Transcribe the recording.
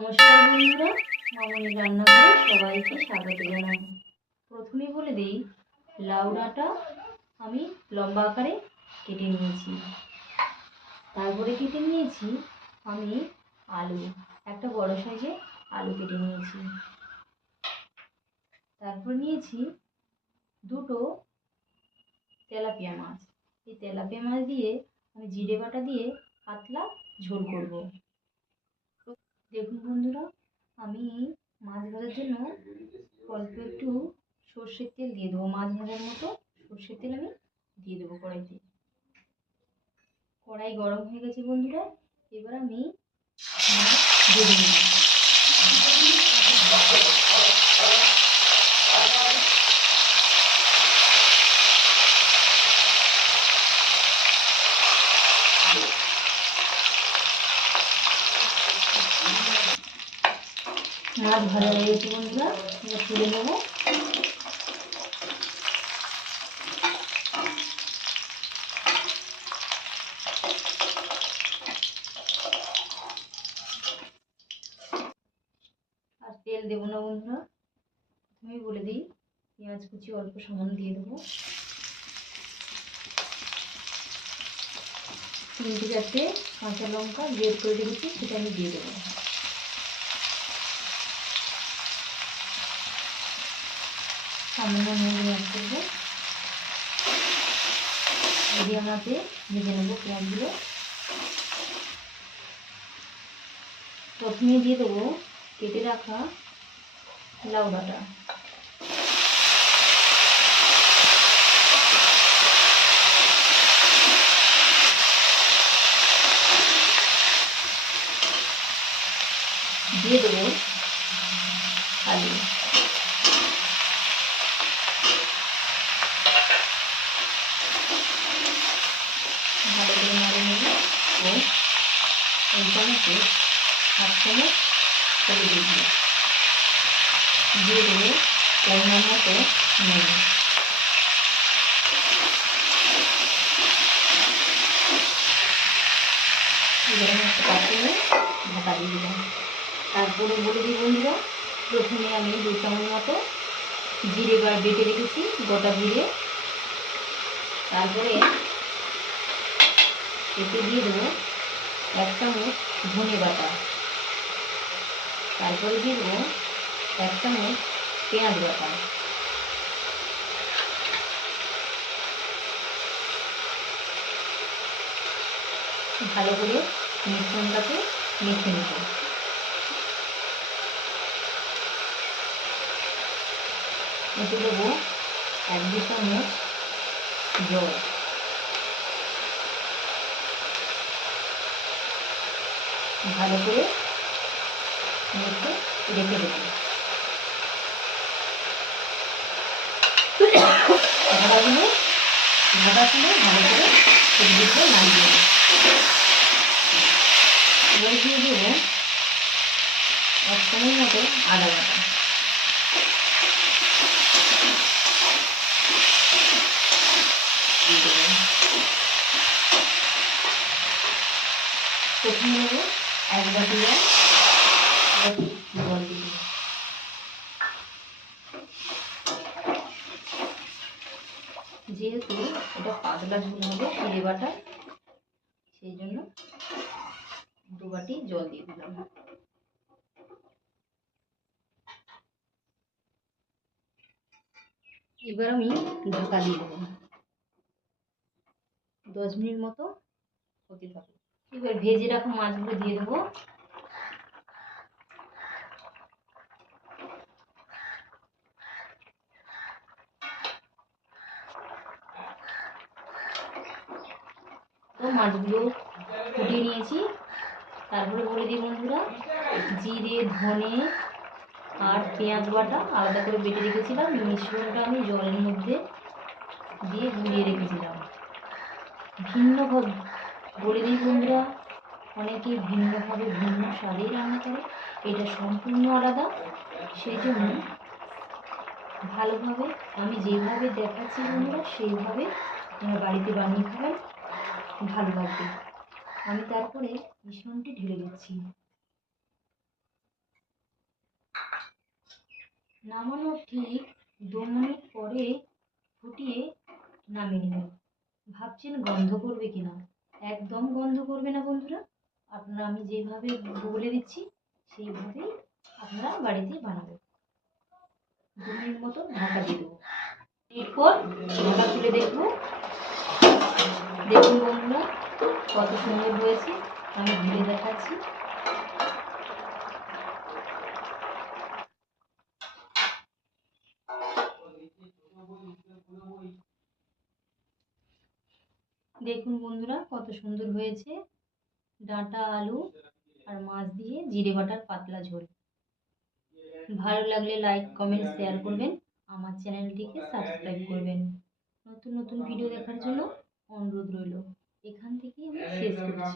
নমস্কার বন্ধুরা, মামনির রান্নাঘরে সবাইকে স্বাগত জানাই। প্রথমে বলে দিই, লাউ ডাঁটা আমি লম্বা আকারে কেটে নিয়েছি। তারপরে কেটে নিয়েছি আমি আলু, একটা বড় সাইজে আলু কেটে নিয়েছি। তারপর নিয়েছি দুটো তেলাপিয়া মাছ। এই তেলাপিয়া মাছ দিয়ে আমি জিরে বাটা দিয়ে পাতলা ঝোল করব। দেখুন বন্ধুরা, আমি মাছ ভাজার জন্য অল্প একটু সর্ষের তেল দিয়ে দেবো। মাছ ভাজার মতো সর্ষের তেল আমি দিয়ে দেবো কড়াইতে। কড়াই গরম হয়ে গেছে বন্ধুরা, এবার আমি মাছ ভেজে নেব। মাছ ভাজা হয়ে গেছে বন্ধুরা, এবার তুলে নেবো। আর তেল দেবো না বন্ধুরা, আমি বলে দিই, পেঁয়াজ কুচি অল্প সামান্য দিয়ে দেবো। 3-4টে কাঁচা লঙ্কা গ্রেট করে রেখেছি, সেটা আমি দিয়ে দেবো। সামান্য নুন অ্যাড করবো। মিডিয়ামে ভেজে নেবো পেঁয়াজগুলো। প্রথমে দিয়ে দেবো কেটে রাখা লাউ ডাঁটা। দিয়ে দেবো আলু। ভালো করে নাড়ে নেবো ও এই চামচে 1 চামচ হলুদ দিয়ে দেবো পরিমাণ মতো নুন। এবার আমি একটা পাত্রে ঢাকা দিয়ে দিলাম। তারপরে বলে দিই বন্ধুরা, প্রথমে আমি 2 চামচ মতো জিরে বেটে রেখেছি, গোটা জিরে। তারপরে এতে দিয়ে দেবো 1 চামচ ধনে বাটা। তারপরে দিয়ে দেবো 1 চামচ পেঁয়াজ বাটা। ভালো করে মিশ্রণটাকে মেখে নেব। এতে দেবো 1-2 চামচ জল। ভালো করে মেখে রেখে দেবো। ভালো করে সবজিগুলো নাড়িয়ে দেবো। এবার দিয়ে দেবো 1 চামচ মতো আদা বাটা। দিয়ে দেবো। প্রথমে নেবো 1 বাটি জল দিয়ে দেবো। যেহেতু এটা পাতলা ঝোল হবে জিরে বাটা, সেই জন্য 2 বাটি জল দিয়ে দিলাম। এবার আমি ঢাকা দিয়ে দেবো। 10 মিনিট মতো হতে থাকবে। এবার ভেজে রাখা মাছগুলো দিয়ে দেবো। তো মাছগুলো ফুটিয়ে নিয়েছি। তারপরে বলে দিই বন্ধুরা, জিরে ধনে আর পেঁয়াজ বাটা আলাদা করে বেটে রেখেছিলাম। মিশ্রণটা আমি জলের মধ্যে দিয়ে গুলিয়ে রেখেছিলাম। ভিন্নভাবে বলে দিই বন্ধুরা, অনেকে ভিন্নভাবে ভিন্ন স্বাদেই রান্না করে, এটা সম্পূর্ণ আলাদা। সেই জন্য ভালোভাবে আমি যেভাবে দেখাচ্ছি বন্ধুরা, সেইভাবে আপনারা বাড়িতে বানিয়ে খাবেন, ভালো লাগবে। আমি তারপরে মিশ্রণটি ঢেলে দিচ্ছি। নামানোর ঠিক 2 মিনিট পরে ফুটিয়ে নামিয়ে নেবেন। ভাবছেন গন্ধ করবে কিনা? একদম গন্ধ করবে না বন্ধুরা। আপনারা আমি যেভাবে বলে দিচ্ছি সেইভাবেই আপনারা বাড়িতে বানাবেন। 2 মিনিট মতো ঢাকা দিয়ে দেবো। এরপর ঢাকা তুলে দেখবো। দেখুন বন্ধুরা কত সুন্দর হয়েছে, আমি ঘুরে দেখাচ্ছি। দেখুন বন্ধুরা কত সুন্দর হয়েছে, ডাঁটা আলু আর মাছ দিয়ে জিরে বাটার পাতলা ঝোল। ভালো লাগলে লাইক কমেন্ট শেয়ার করবেন, আমার চ্যানেলটিকে সাবস্ক্রাইব করবেন। নতুন নতুন ভিডিও দেখার জন্য অনুরোধ রইল। এখান থেকেই আমি শেষ করছি।